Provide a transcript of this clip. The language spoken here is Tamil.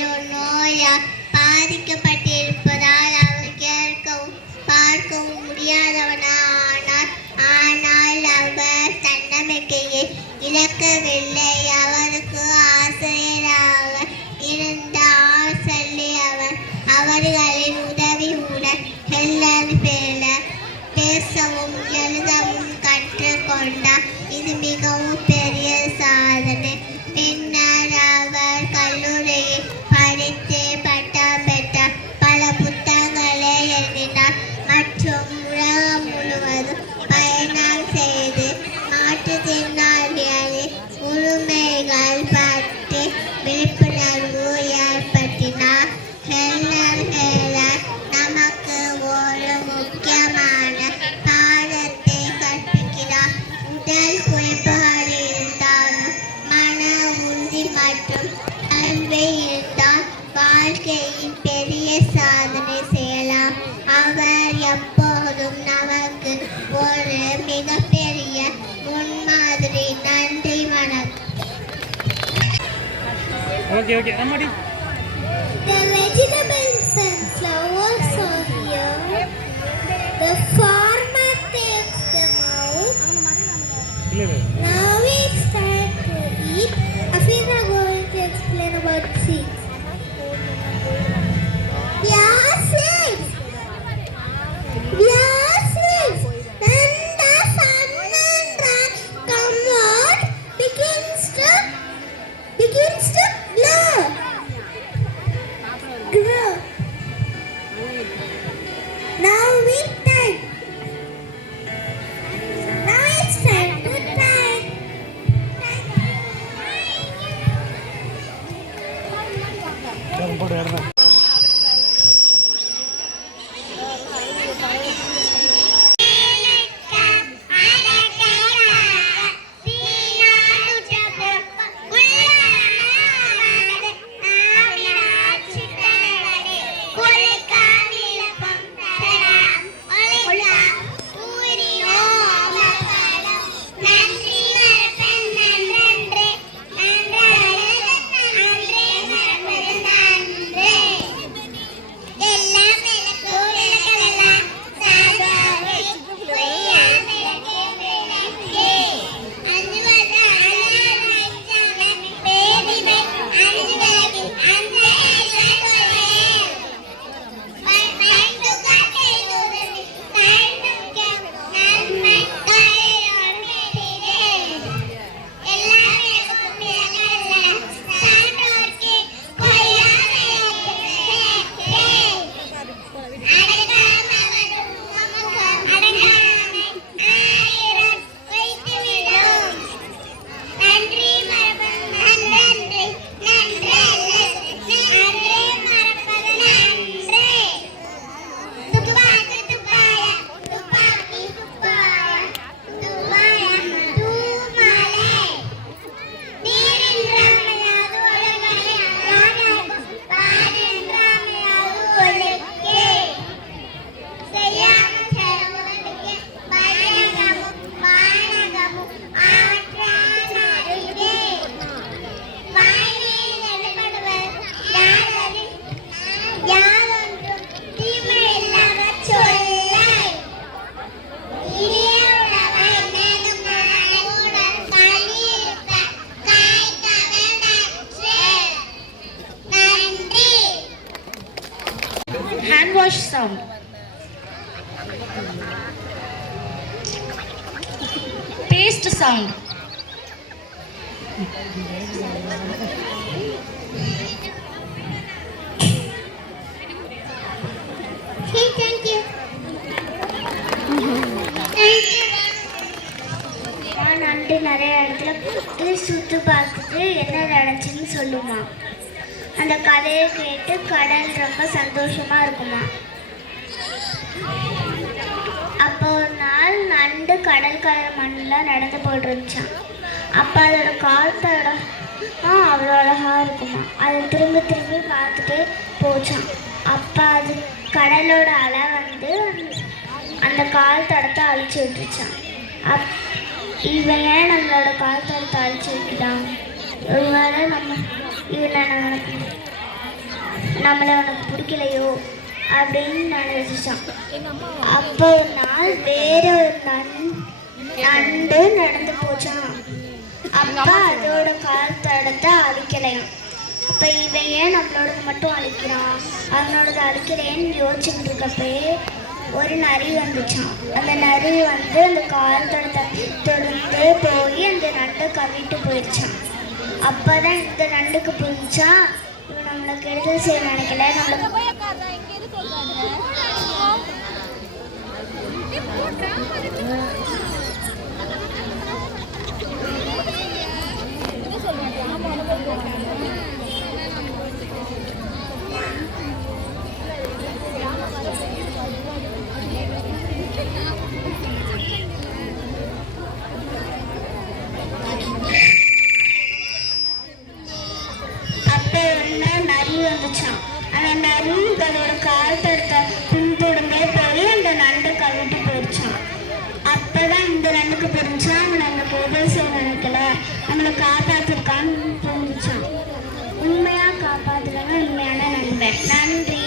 ஏதோ நோயால் பாதிக்கப்பட்டிருப்பதால் அவர் கேட்கவும் பார்க்கவும் முடியாதவனானார். ஆனால் அவர் தன்னம்பிக்கையை இழக்கவில்லை. அவருக்கு ஆசிரியராக இருந்த ஆசல்லி அவர்களின் உதவியுடன் ஹெல்லன் பேசவும் எழுதவும் கற்றுக்கொண்டார். இது மிகவும் பெரிய சாதனை. பின்னர் அவர் கல்லூரியில் படித்து பட்டம் பெற்றார். பல புத்தகங்களை எழுதினார் மற்றும் உலகம் முழுவதும் பயணம் செய்து மாற்றுத்திறனாளிகளின் உரிமைகள் பற்றி விழிப்புணர்வு ஏற்படுத்தினார். ஹெல்லன் கெல்லர் நமக்கு ஒரு முக்கியமான பாடத்தை கற்பிக்கிறார். உடல் குறிப்புகள் இருந்தாலும் மன உறுதி மற்றும் கல்வி இருந்தால் வாழ்க்கையில் பெரிய சாதனை செய்யலாம். அவர் எப்போதும் நமக்கு ஒரு மிகப்பெரிய முன்மாதிரி. நன்றி, வணக்கம். The vegetables and flowers are here. The farmer takes them out. Now it's time to eat. Afina is going to explain about seeds. Yeah, seeds. Yeah, seeds. When the sun and rain come out, begins to grow. Now it's time to time. Hand wash sound. Paste sound. Okay, thank you. நண்டு நிறைய இடத்துல சுற்றி பார்த்துட்டு என்ன நடந்துச்சுன்னு சொல்லுமா. அந்த கதையை கேட்டு கடல் ரொம்ப சந்தோஷமா இருக்குமா. அப்போ ஒரு நாள் நண்டு கடற்கரை மண்ணில் நடந்து போயிட்டு இருந்துச்சான். அப்போ அதோட கால் அவ்வளோ அழகா இருக்குமா. அதை திரும்பி திரும்பி பார்த்துட்டு போச்சான். அப்போ அது கடலோட அலை வந்து அந்த கால் தடத்தை அழிச்சு விட்டுருச்சான். இவன் ஏன் நம்மளோட கால் தடத்தை அழிச்சு விட்டுட்டான்? ஒருவேளை நம்ம இவனை நம்மளை உனக்கு பிடிக்கலையோ அப்படின்னு நினைச்சான். அப்போ ஒரு நாள் வேற ஒரு நண்டு நடந்து போச்சான். அப்பா அதோட கால் தடத்தை அழிக்கலையாம். அப்போ இவன் ஏன் நம்மளோடது மட்டும் அழிக்கிறான், அவனோடது அழிக்கிறேன்னு யோசிச்சுட்டு இருக்கப்பே ஒரு நரி வந்துச்சான். அந்த நரி வந்து அந்த கால் தடத்தை தொடர்ந்து போய் அந்த நண்டை கவிட்டு போயிடுச்சான். அப்போதான் இந்த நண்டுக்கு புரிஞ்சா இவன் நம்மளை கெடுதல் செய்ய நினைக்கல, நம்மளை நரி வந்துச்சான். அந்த நரி அதோட கால் தடுத்த பின்தொடர்ந்தே போய் அந்த நண்டை கவிட்டு போயிடுச்சான். அப்பதான் இந்த நண்டுக்கு புரிஞ்சா அவன் நம்மளுக்கு உதவி செய்ய நினைக்கல, நம்மளை காப்பாத்திருக்கான்னு புரிஞ்சுச்சான். உண்மையா காப்பாத்துறவன் உண்மையான நண்பன். நன்றி.